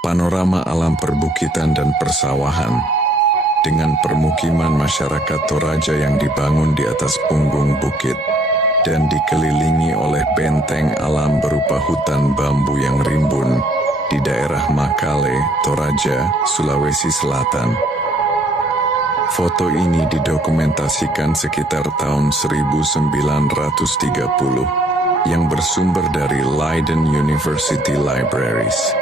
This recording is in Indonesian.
panorama alam perbukitan dan persawahan, dengan permukiman masyarakat Toraja yang dibangun di atas punggung bukit, dan dikelilingi oleh benteng alam berupa hutan bambu yang rimbun di daerah Makale, Toraja, Sulawesi Selatan. Foto ini didokumentasikan sekitar tahun 1930 yang bersumber dari Leiden University Libraries.